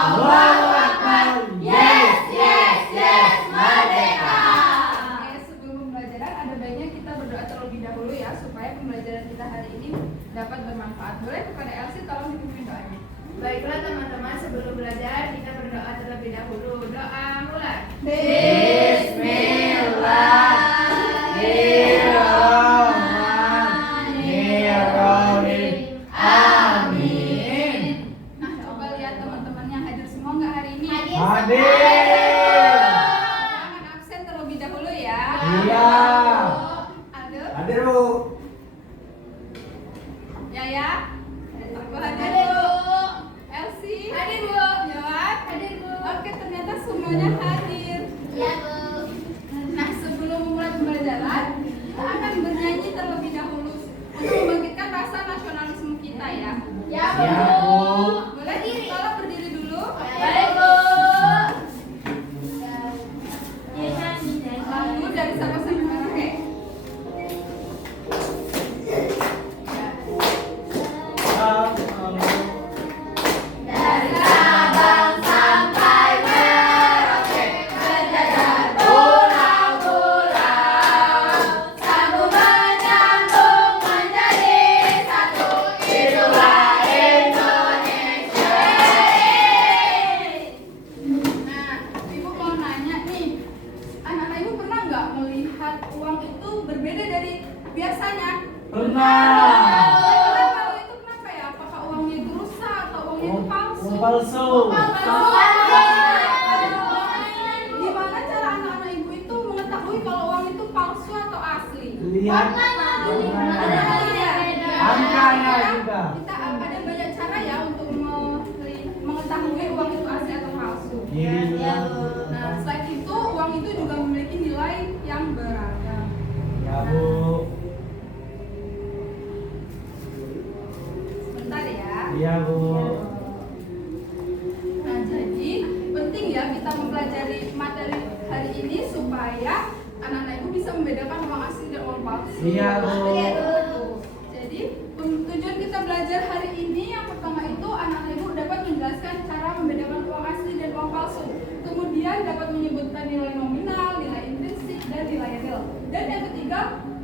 Allahu Akbar. Yes, yes, yes, merdeka. Oke, sebelum pembelajaran ada baiknya kita berdoa terlebih dahulu ya, supaya pembelajaran kita hari ini dapat bermanfaat. Boleh kepada Elsie tolong dipimpin doanya. Baiklah teman-teman, sebelum belajar kita berdoa terlebih dahulu. Doa mulai. Bismillahirrahmanirrahim. Amin. Nah, coba lihat teman-teman yang hadir semua nggak hari ini? Hadir. Jangan absen terlebih dahulu ya. Iya. Ada? Hadir, Bu. Yaya? Aku hadir, Bu. Elsie? Hadir, Bu. Johan? Hadir, Bu. Oke, ternyata semuanya hadir. Iya, Bu. Nah, sebelum memulai pembelajaran, kita akan bernyanyi terlebih dahulu untuk membangkitkan rasa nasionalisme kita ya. Ya, Siap, Bu. Boleh tolong berdiri dulu. Baik, Bu. Lagu dari Sabang sampai Merauke. Dari Sabang sampai Merauke, berjajar pulau-pulau, sambung menyambung menjadi satu, itulah Indonesia. Nah, Ibu mau nanya nih, anak-anak Ibu pernah nggak melihat uang itu berbeda dari biasanya? Pernah. Kira-kira kalau itu kenapa ya? Apakah uangnya itu rusak atau uangnya itu palsu? Uang palsu. Gimana cara anak-anak Ibu itu mengetahui kalau uang itu palsu atau asli? Lihat angkanya juga. Kita ada banyak cara ya untuk mengetahui uang itu asli atau palsu. Iya. Nah, selain itu uang itu juga memiliki nilai yang beragam. Ya, Bu. Sebentar ya. Iya, Bu. Nah, jadi penting ya kita mempelajari materi hari ini supaya anak-anak Ibu bisa membedakan uang asli dan uang palsu. Iya, Bu. Jadi tujuan kita belajar hari ini yang pertama itu anak-anak Ibu dapat menjelaskan cara membedakan uang asli dan uang palsu. Kemudian dapat menyebutkan nilai nominal, nilai intrinsik, dan nilai real. Dan yang ketiga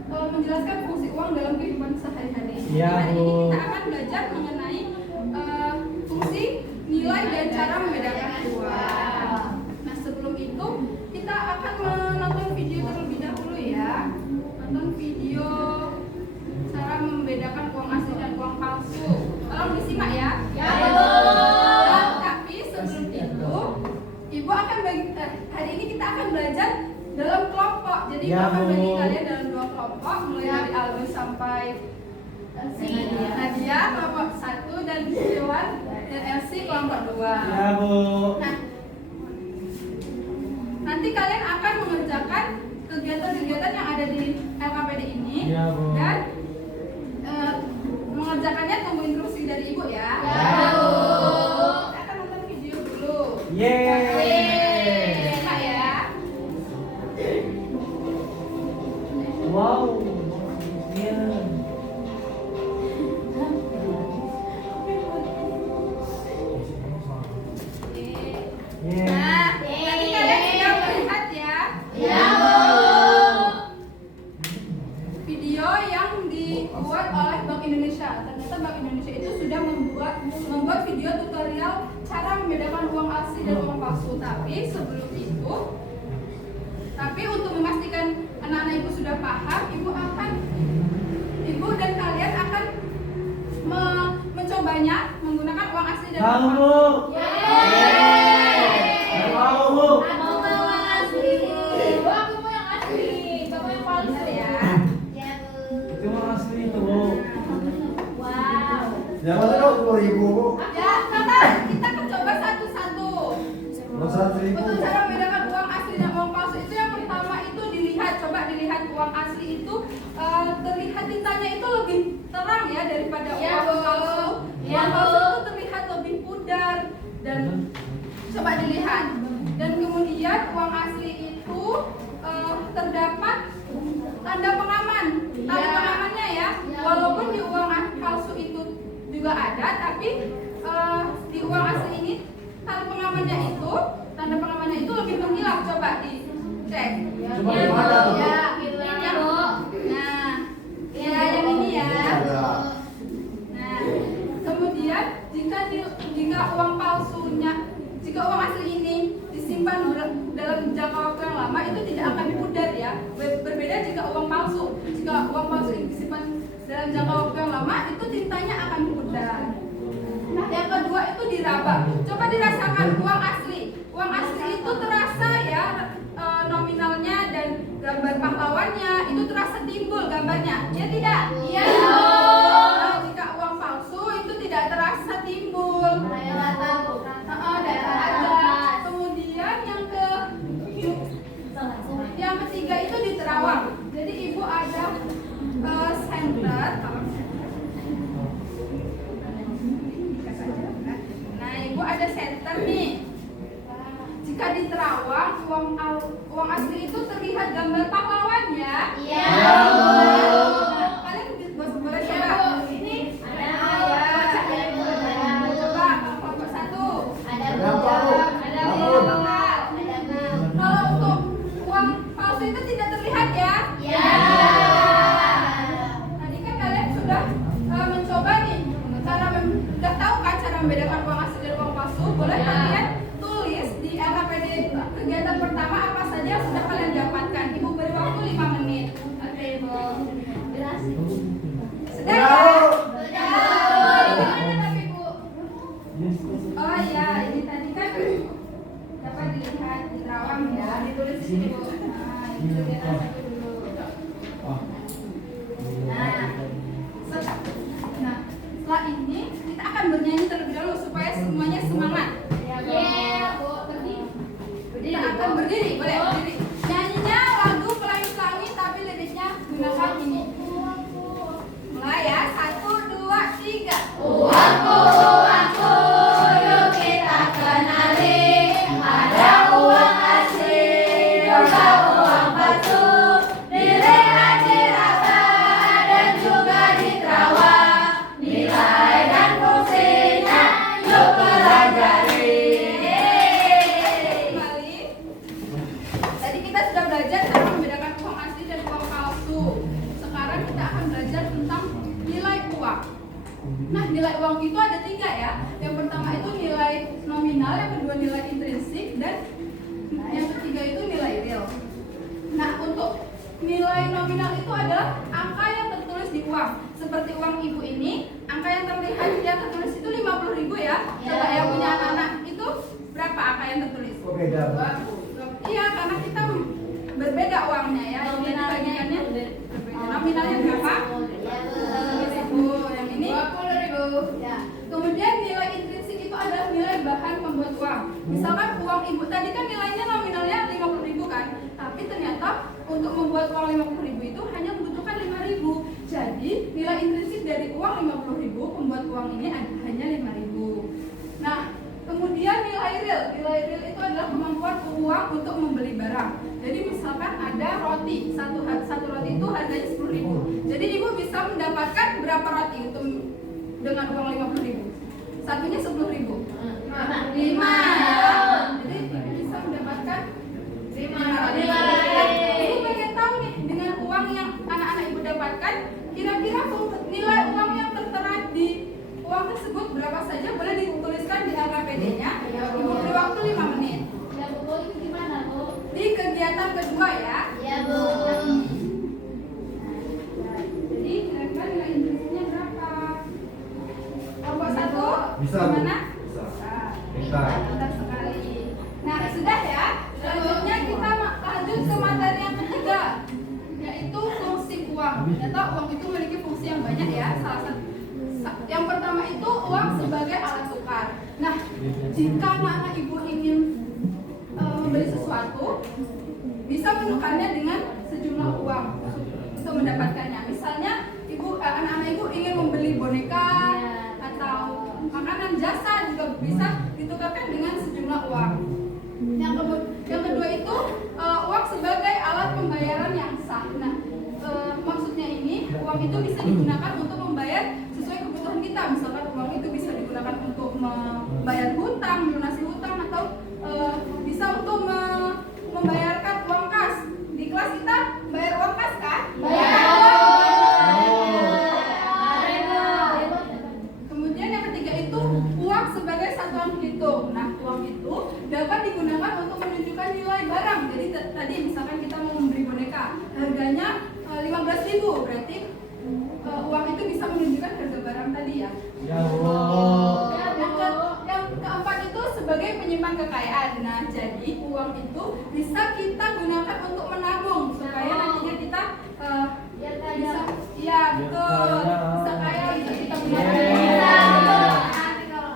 menjelaskan fungsi uang dalam kehidupan sehari-hari. Iya, Hari ini Bu. kita akan belajar mengenai fungsi, nilai, dan cara membedakan uang. Nah, sebelum itu kita akan menonton video terlebih dahulu ya. Nonton video cara membedakan uang asli dan uang palsu. Tolong disimak ya. Ya, Bu. Nah, tapi sebelum itu, Ibu akan hari ini kita akan belajar dalam kelompok. Jadi Ya, Ibu akan Bu. bagi kalian dalam 2 kelompok, mulai dari Alvin sampai Nadia kelompok 1 dan Johan dan Elsie kelompok 2. Ya, Bu. Nah, nanti kalian akan mengerjakan kegiatan-kegiatan yang ada di LKPD ini. Ya, Bu. Dan mengerjakannya tunggu instruksi dari Ibu ya. Ya, Bu. Kita akan nonton video dulu. Yeay. Simak ya. Wow. Iya. Yeay. Nah, nanti kalian sudah melihat ya Ya, Bu. video yang dibuat oleh Bank Indonesia. Ternyata Bank Indonesia itu sudah membuat video tutorial cara membedakan uang asli dan uang palsu. Tapi untuk memastikan anak-anak Ibu sudah paham, Ibu dan kalian akan mencobanya menggunakan uang asli dan uang Mau, palsu. Bu. Mau, Bu. Aku mau yang asli. Bu, aku mau yang asli. Kamu yang palsu Ya. Ya, Bu. Itu mau asli itu, Bu. Wow. Jangan dong 10.000. Ya, karena kita akan coba satu-satu. Mau 100.000. Untuk cara membedakan uang asli dan uang palsu itu yang pertama itu coba dilihat uang asli itu terlihat tintanya itu lebih terang ya daripada Ya, uang Bu. palsu. Ya, Uang palsu Bu. itu terlihat lebih pudar dan coba dilihat. Dan kemudian uang asli itu terdapat tanda pengaman. Tanda Ya. pengamannya ya. Ya, Walaupun Bu. di uang palsu itu juga ada, tapi di uang asli ini tanda cek. Coba di mana tuh? Ya, gitu ya. Nah, ya yang ini ya. Ada. Nah, kemudian jika uang palsunya, jika uang asli ini disimpan dalam jangka waktu yang lama itu tidak akan pudar ya. Berbeda jika uang palsu. Jika uang palsu ini disimpan dalam jangka waktu yang lama itu tintanya akan pudar. Nah, yang kedua itu diraba. Coba dirasakan uang asli. Uang asli itu terasa ya nominalnya dan gambar pahlawannya itu terasa timbul gambarnya. Ya tidak? Iya. Nah, jika uang palsu itu tidak terasa timbul. Datar aja. Kemudian yang ketiga itu diterawang. Jadi ibu ada center. Nah, ibu ada center nih. Jika diterawang, uang asli itu terlihat gambar pahlawan ya. Iya. Nah, kalian boleh coba. Ini Ada. coba kelompok satu. Ada Ada apa, Bu? Ada Ini Bu. yang bengal. Kalau untuk uang palsu itu tidak terlihat ya. Ya. Tadi kan kalian sudah mencoba nih sudah tahu kan cara membedakan uang asli dan uang palsu. Boleh kalian tulis di LKPD kegiatan pertama apa saja yang sudah kalian dapatkan. Ibu beri waktu 5 menit. Oke, Bu. Sudah ya? Sudah. Gimana tapi Bu? Yes. Oh ya, ini tadi kan dapat dilihat di terawang ya, ditulis di sini Bu. Nah, ini kegiatan satu dulu. Oh. Nah, setelah ini kita akan bernyanyi terlebih dahulu supaya semuanya semangat. Iya, Bu. Kita akan berdiri, boleh berdiri. Nyanyinya lagu Pelangi-Pelangi tapi liriknya gunakan ini. Mulai ya, 1, 2, 3. Uangku, yuk kita kenali. Ada uang asli, juga uang palsu. Dilihat, diraba, dan juga diterawang. Nilai dan fungsinya, yuk pelajari. Kembali. Tadi kita sudah belajar cara membedakan uang asli dan uang palsu. Sekarang kita akan belajar tentang nilai uang. Nah, nilai uang itu ada 3 ya. Yang pertama itu nilai nominal, yang kedua nilai intrinsik, dan yang ketiga itu nilai real. Nah, untuk nilai nominal itu adalah angka yang tertulis di uang. Seperti uang ibu ini, angka yang terlihat yang tertulis itu 50.000 ya. Coba yang punya anak-anak itu berapa angka yang tertulis? Oh, beda. Iya, karena kita berbeda uangnya ya. Ini bagiannya berbeda. Nominalnya berapa? 50.000. Yang ini 20.000. ya. Kemudian nilai intrinsik itu adalah nilai bahan pembuat uang. Misalkan uang ibu tadi kan nilainya nominalnya 50.000 kan, tapi ternyata untuk membuat uang 50.000 itu hanya membutuhkan 5.000. Jadi nilai intrinsik dari uang 50.000 pembuat uang ini hanya 5.000. Nah, kemudian nilai real itu adalah kemampuan uang untuk membeli barang. Jadi misalkan ada roti, satu roti itu harganya 10.000. Jadi ibu bisa mendapatkan berapa roti untuk dengan uang 50.000? Satunya 10.000. 5 ya. Jadi bisa mendapatkan 5 roti. Ibu pengen tahu nih dengan uang yang anak-anak ibu dapatkan, kira-kira nilai uang yang tertera di uang tersebut berapa saja? Boleh dituliskan di LKPD-nya. Ibu beri waktu 5 menit. Ya, Bu, itu gimana, Bu? Di kegiatan kedua ya. Ya, Bu. Jadi kira-kira nilai intrinsiknya berapa? Kelompok 1 Bisa, Bu. gimana? Bisa. Bisa. Pintar sekali. Nah, sudah ya. Selanjutnya kita lanjut ke materi yang ketiga, yaitu fungsi uang. Ternyata uang itu memiliki fungsi yang banyak ya. Salah satu yang pertama itu uang sebagai alat tukar. Nah, jika anak-anak ibu ingin membeli sesuatu, bisa menukarnya dengan sejumlah uang untuk mendapatkannya. Misalnya, anak-anak ibu ingin membeli boneka atau makanan, jasa juga bisa ditukarkan dengan sejumlah uang. Yang kedua itu uang sebagai alat pembayaran yang sah. Nah, maksudnya ini uang itu bisa digunakan untuk membayar sesuai kebutuhan kita. Misalkan uang itu bisa digunakan untuk membayar hutang, melunasi hutang, atau bisa untuk membayarkan uang kas menghitung. Nah, uang itu dapat digunakan untuk menunjukkan nilai barang. Jadi tadi misalkan kita mau membeli boneka, harganya 15.000, berarti uang itu bisa menunjukkan harga barang tadi ya. Ya Allah. Yang keempat itu sebagai penyimpan kekayaan. Nah, jadi uang itu bisa kita gunakan untuk menabung supaya nantinya kita bisa, iya betul, bisa kaya, bisa kita gunakan.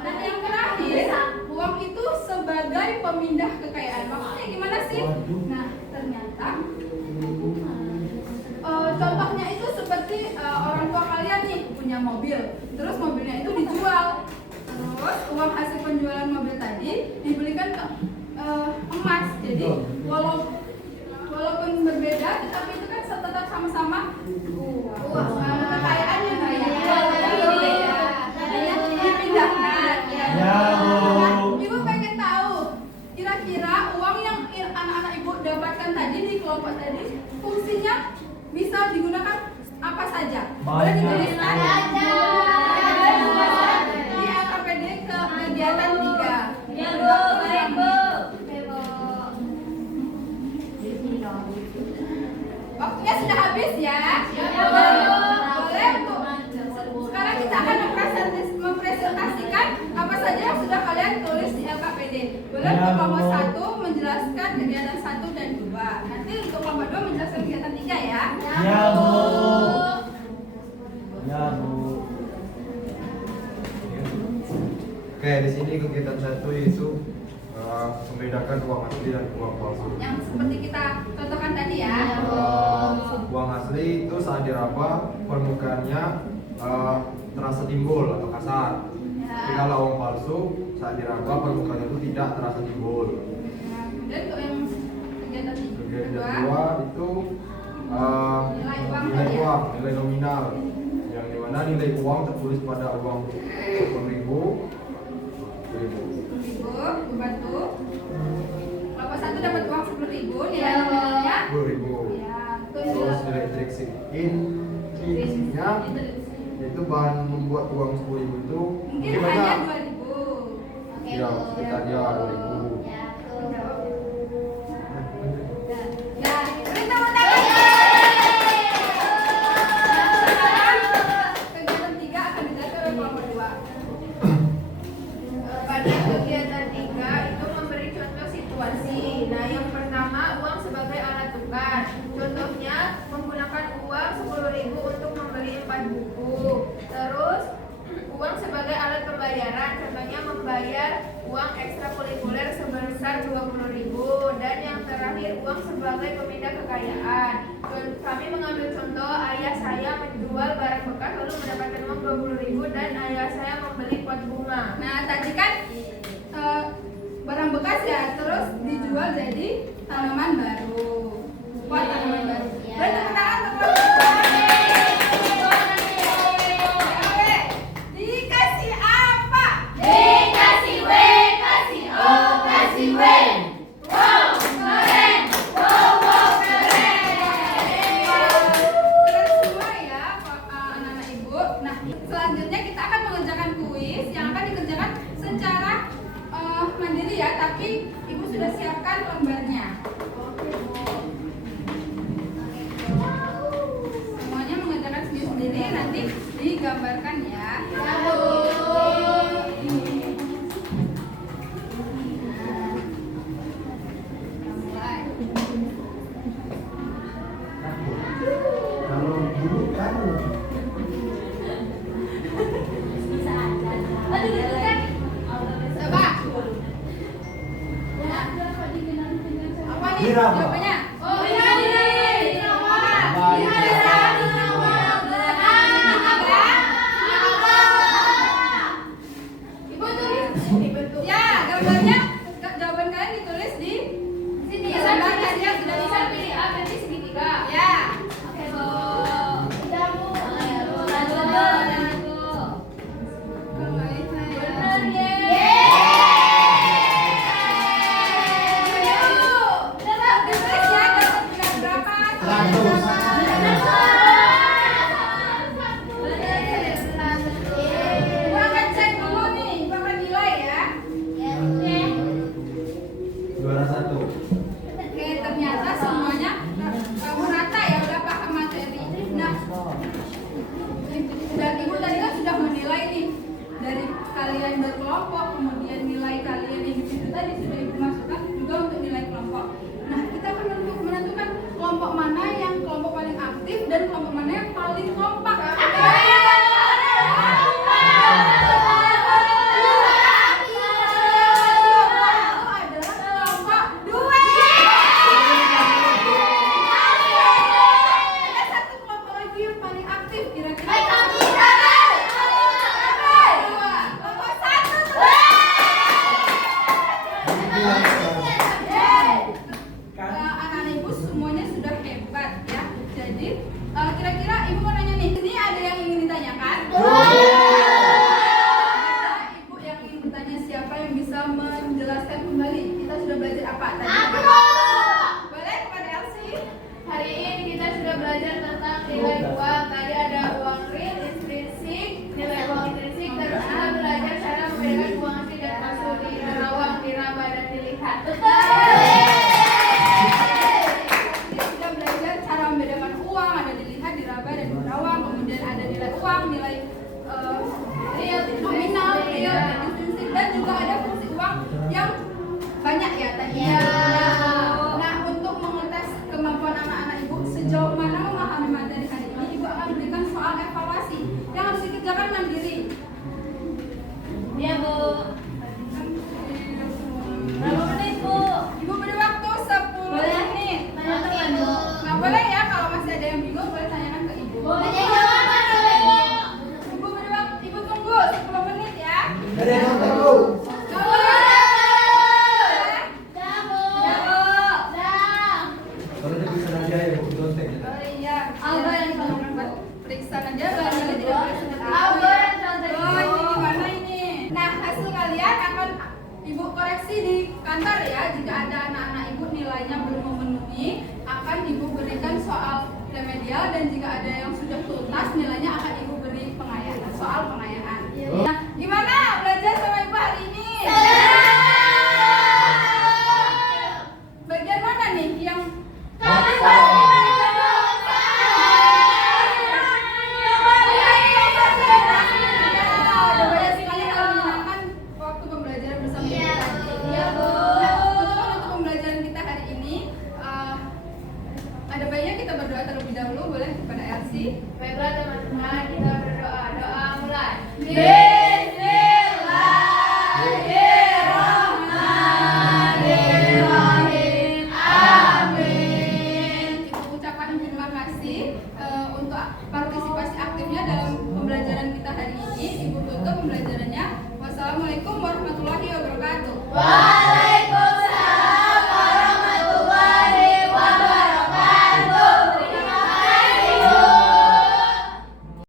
Dan yang terakhir, uang itu sebagai pemindah kekayaan. Maksudnya gimana sih? Nah, ternyata contohnya itu seperti orang tua kalian nih punya mobil, terus mobilnya itu dijual, terus uang hasil penjualan mobil tadi dibelikan ke emas. Jadi walaupun berbeda, tetapi itu kan tetap sama-sama uang. Kekayaan yang dipindahkan. Ya. Ibu pengen tahu kira-kira uang yang anak-anak ibu dapatkan tadi di kelompok tadi fungsinya bisa digunakan apa saja? Boleh dituliskan di LKPD ke kegiatan 3. Ya, Bu. Baik, Bu. Waktunya sudah habis ya. Boleh untuk sekarang kita akan mempresentasikan apa saja yang sudah kalian tulis di LKPD. Boleh untuk kelompok 1 menjelaskan kegiatan 1 dan 2. Nanti untuk kelompok 2 menjelaskan kegiatan 3 ya. Ya Bu. Ya Bu. Oke, di sini kegiatan 1 yaitu membedakan uang asli dan uang palsu. Yang seperti kita contohkan tadi ya. Uang asli itu saat diraba permukaannya terasa timbul atau kasar. Tapi kalau uang palsu saat diraba permukaannya itu tidak terasa timbul. Dan untuk yang kegiatan Kedua itu nilai uang, nilai nominal, yang dimana nilai uang tertulis pada uang 10.000. Membantu. Kelompok 1 dapat uang 10.000, nilai nominalnya 10.000. ya, Terus nilai intrinsipnya itu bahan membuat uang 10.000 itu mungkin banyak. hanya 2.000. Ya, sekitar dia 2.000. Ya, beri tepuk tangan. Kegiatan 3 akan dijelaskan oleh kelompok 2. Pada kegiatan 3 itu memberi contoh situasi. Nah, yang pertama uang sebagai alat tukar. Contohnya menggunakan uang 10.000 untuk membeli 4 buku. Terus uang sebagai alat pembayaran. Contohnya membayar uang ekstrakurikuler sebesar 20.000. Dan yang terakhir uang sebagai pemindah kekayaan. Kami mengambil contoh ayah saya menjual barang bekas lalu mendapatkan uang 20.000 dan ayah saya membeli pot bunga. Nah, tadi kan barang bekas ya, terus dijual jadi tanaman baru. Buat tanaman baru. Beri tepuk tangan untuk Oke, dikasih apa? Dikasih W, kasih O, kasih W. Wow, keren. Wow, keren. Keren semua ya, anak-anak ibu. Nah, selanjutnya kita akan mengerjakan kuis yang akan dikerjakan secara mandiri ya, tapi ibu sudah siapkan lembarnya. Semuanya mengerjakan sendiri-sendiri, nanti digambarkan ya. Mulai. Kalau dulu kan Coba. Apa nih Irama. jawabannya? Oh, ini. Ibu tulis. Ya, gambarnya jawaban kalian ditulis di sini ya. Gambarnya dia sudah bisa pilih A berarti segitiga. Ya. Oke, Bu. Benar, ye. Gua akan cek dulu nih, berapa nilai ya? kembali. Kita sudah belajar apa tadi? Boleh kepada Elsie? Hari ini kita sudah belajar tentang nilai uang. Tadi ada uang real, intrinsik, nilai uang intrinsik. Terus kita belajar cara membedakan uang asli dan palsu, dirawang, diraba, dan dilihat. Kita sudah belajar cara membedakan uang, ada dilihat, diraba, dan dirawang. Kemudian ada nilai uang, nilai real, nominal, real, dan intrinsik, dan juga ada fungsi uang yang banyak ya tadi. Iya. Nah, untuk mengetes kemampuan anak-anak ibu sejauh mana memahami materi hari ini, ibu akan berikan soal evaluasi yang harus dikerjakan mandiri. Iya, Bu. Berapa menit, Bu? Ibu beri waktu 10 menit. Oke, Bu. Nggak boleh ya, kalau masih ada yang bingung boleh tanyakan ke ibu. Ibu beri waktu, ibu tunggu 10 menit ya. Ada yang nonton, Bu? Nggak boleh. Kalau dia bisa aja ya, Bu, dontek kita. Oh iya. Alba yang buat periksa aja barangkali tidak boleh seperti itu. Alba yang contek, Oh, Bu. ini gimana ini? Nah, hasil kalian akan ibu koreksi di kantor ya. Jika ada anak-anak ibu nilainya belum memenuhi, akan ibu berikan soal remedial, dan jika ada yang sudah tuntas nilainya akan ibu beri pengayaan, soal pengayaan. Nah, gimana belajar sama ibu hari ini? Bagian mana nih yang ada banyak sekali hal menyenangkan waktu pembelajaran bersama ibu tadi. Iya, Bu. Nah, untuk pembelajaran kita hari ini, ada baiknya kita berdoa terlebih dahulu, boleh kepada Elsie. Baiklah teman-teman, kita berdoa. Doa mulai. Bismillahirrahmanirrahim. Amin. Ibu ucapkan terima kasih untuk partisipasi aktifnya dalam pembelajaran kita hari ini. Ibu tutup pembelajarannya. Wassalamualaikum warahmatullahi wabarakatuh.